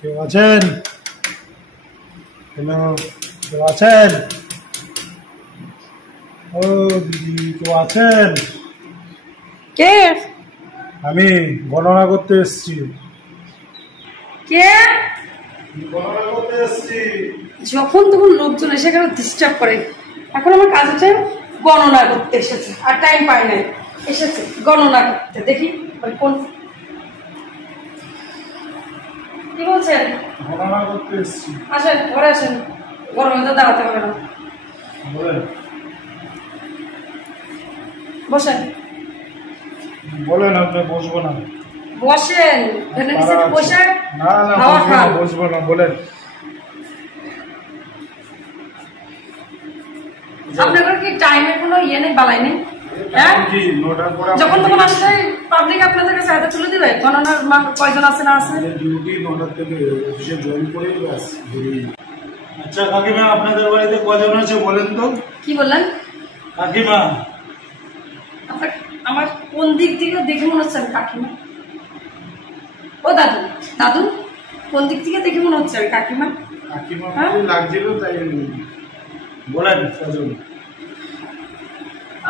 কেউ আছেন? হ্যালো, কেউ আছেন? ও দিদি, কেউ আছেন? কে? আমি গণনা করতে এসেছি। কে? গণনা করতে এসেছি। যখন তখন লোকজন এসে কেন ডিস্টার্ব করে। এখন আমার কাজ হচ্ছে গণনা করতে এসেছে, আর টাইম পাই নাই, এসেছে গণনা করতে। দেখি কোন কি বলছেন? গণনা করতে এসেছি। আসেন, ঘরে আসেন, গরমে তো দাঁড়াতে হবে না। বলেন। বসেন। বলেন, আপনি বসবো না। বসেন, বসে না না, বসবো না, বলেন। আপনাদের কি টাইমের কোনো ইয়ে নেই, বালাই নেই? হ্যাঁ, যখন তখন আসলে পাবলিক আপনাদের কাছে হাতে তুলে দিবে গণনার কয়জন আছে না আছে। ডিউটি 9টা থেকে অফিসে জয়েন করে ব্যাস। আচ্ছা কাকিমা, আপনাদের বাড়িতে কয়জন আছে বলেন তো? কি বললেন কাকিমা? আমার কোন দিক থেকে দেখে মনে হচ্ছে আমি কাকিমা? ও দাদু, দাদু কোন দিক থেকে দেখে মনে হচ্ছে আমি কাকিমা? কাকিমা লাগছিল তাই বলেন কয়জন।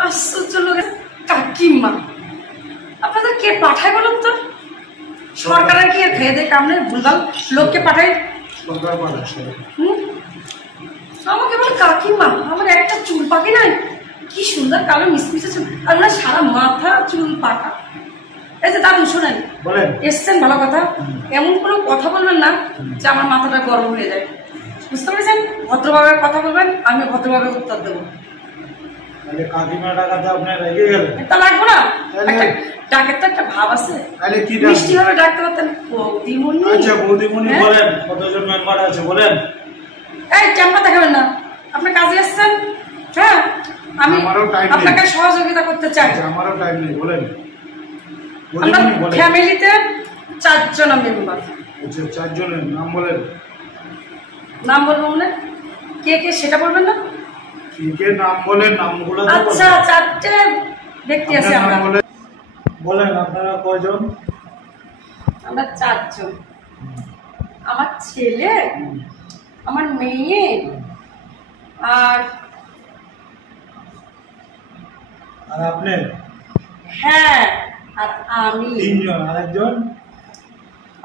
আশ্চর্য লোক, কাকিমা। আপনাদের কে পাঠায় বলুন তো? সরকারের কি খেয়ে দেয় কামনে ভুলভাল লোককে পাঠায়? সরকার পাঠায়। আমাকে বলে কাকিমা, আমার একটা চুল পাখি নাই, কি সুন্দর কালো মিসমিসে চুল, আর না সারা মাথা চুল পাকা। এই যে দাদু শোনেন, এসছেন ভালো কথা, এমন কোনো কথা বলবেন না যে আমার মাথাটা গরম হয়ে যায়, বুঝতে পেরেছেন? ভদ্রভাবে কথা বলবেন, আমি ভদ্রভাবে উত্তর দেবো। কাকিমা টাকাতে আপনার রেগে গেলেন? তা লাগবো না, ডাকের তো একটা ভাব আছে, মিষ্টি ভাবে ডাকতে পারতেন বৌদিমণি। আচ্ছা বৌদিমণি বলেন, কতজন মেম্বার আছে বলেন। এই ক্যাম্পা দেখাবেন না, আপনি কাজে আসছেন। হ্যাঁ, আমি আপনাকে সহযোগিতা করতে চাই। আমারও টাইম নেই, বলেন। আমরা ফ্যামিলিতে 4 জন মেম্বার। আচ্ছা, 4 জনের নাম বলেন। নাম বলবো মানে কে কে সেটা বলবেন না? কি কে নাম বলেন, নামগুলো তো আচ্ছা, 4টে ব্যক্তি আছে আমরা। বলেন আপনারা কয়জন? আমরা 4 জন। আমার ছেলে, আমার মেয়ে, আর আপনি? হ্যাঁ, আর আমি। 3 জন। আরেকজন?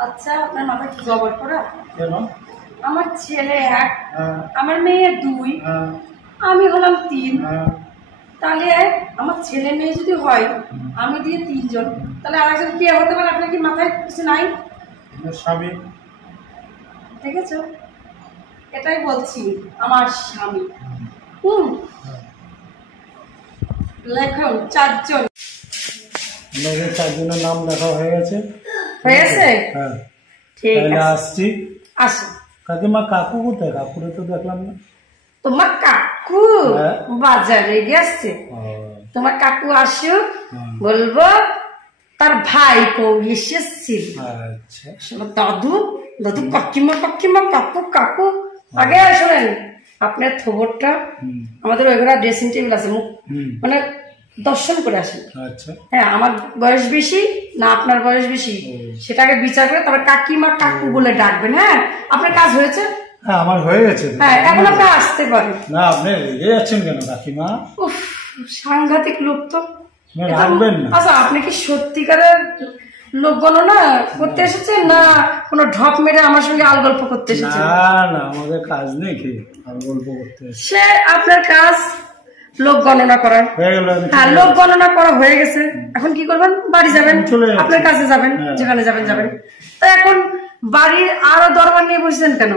আচ্ছা, আপনার মাথায় কি জবর করা? কেন? আমার ছেলে 1, আমার মেয়ে 2, আমি হলাম 3। তাহলে আমার ছেলে মেয়ে যদি হয়, আমি দিয়ে 3 জন, তাহলে আরেকজন কে হতে পারে? আপনার কি মাথায় কিছু নাই? স্বামী। দেখেছো, এটাই বলছি, আমার স্বামী। লেখুন 4 জন। 4 জনের নাম লেখা হয়ে গেছে। হয়েছে? হ্যাঁ, ঠিক আছে, আসছি। আসুন। কাকিমা, কাকু কোথায়? কাকুরে তো দেখলাম না। তোমার কাকু বাজারে গেছে। তোমার কাকু আসুক, বলবো তার ভাই কৌড়ি এসেছিল। আচ্ছা, দাদু দাদু, কাকিমা কাকিমা, কাকু কাকু। আগে শোনেন, আপনার থবরটা আমাদের ওইগুলা ড্রেসিং টেবিল আছে, মুখ মানে দর্শন করে আসেন। হ্যাঁ, আমার বয়স বেশি না আপনার বয়স বেশি, সেটাকে বিচার করে তারপর কাকিমা কাকু বলে ডাকবেন। হ্যাঁ, আপনার কাজ হয়েছে? হ্যাঁ, আমার হয়ে গেছে। হ্যাঁ, এখন আপনি আসতে পারেন। না, আপনি রেগে যাচ্ছেন কেন কাকিমা? উফ, সাংঘাতিক লোক তো। রাখবেন না। আচ্ছা, আপনি কি সত্যিকারের লোক গণনা করতে এসেছেন, না কোনো ঢপ মেরে আমার সঙ্গে আল গল্প করতে এসেছেন? না না, আমাদের কাজ নেই কি আল গল্প করতে। সে আপনার কাজ লোক গণনা করার। হ্যাঁ, লোক গণনা করা হয়ে গেছে, এখন কি করবেন? বাড়ি যাবেন, আপনার কাছে যাবেন, যেখানে যাবেন যাবেন। তো এখন বাড়ির আরো দরবার নিয়ে বসেছেন কেন?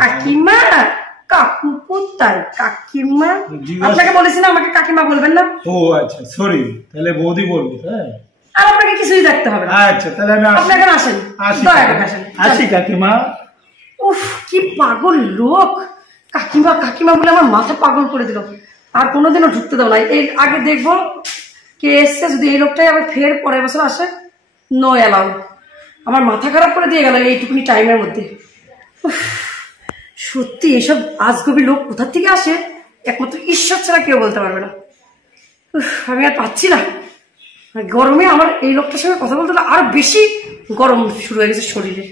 কাকিমা কাকু কোথায়? কাকিমা, আপনাকে বলেছি না আমাকে কাকিমা বলবেন না? ও আচ্ছা, সরি, তাহলে বৌদি বলবো। হ্যাঁ, আর আপনাকে কিছুই দেখতে হবে না। আচ্ছা, তাহলে আমি আপনি এখন আসেন, দয়া করে আসেন। আসি কাকিমা। উফ, কি পাগল লোক! কাকিমা কাকিমা বলে আমার মাথা পাগল করে দিল, আর কোনোদিনও ঢুকতে দেবো না। এই আগে দেখবো কে এসছে, যদি এই লোকটাই আবার ফের পরের বছর আসে, নো অ্যালাউ। আমার মাথা খারাপ করে দিয়ে গেল এইটুকুনি টাইমের মধ্যে। সত্যি এসব আজগবি লোক কোথা থেকে আসে, একমাত্র ঈশ্বর ছাড়া কেউ বলতে পারবে না। আমি আর পাচ্ছি না, গরমে আমার এই লোকটার সঙ্গে কথা বলতে আরো বেশি গরম শুরু হয়ে গেছে শরীরে।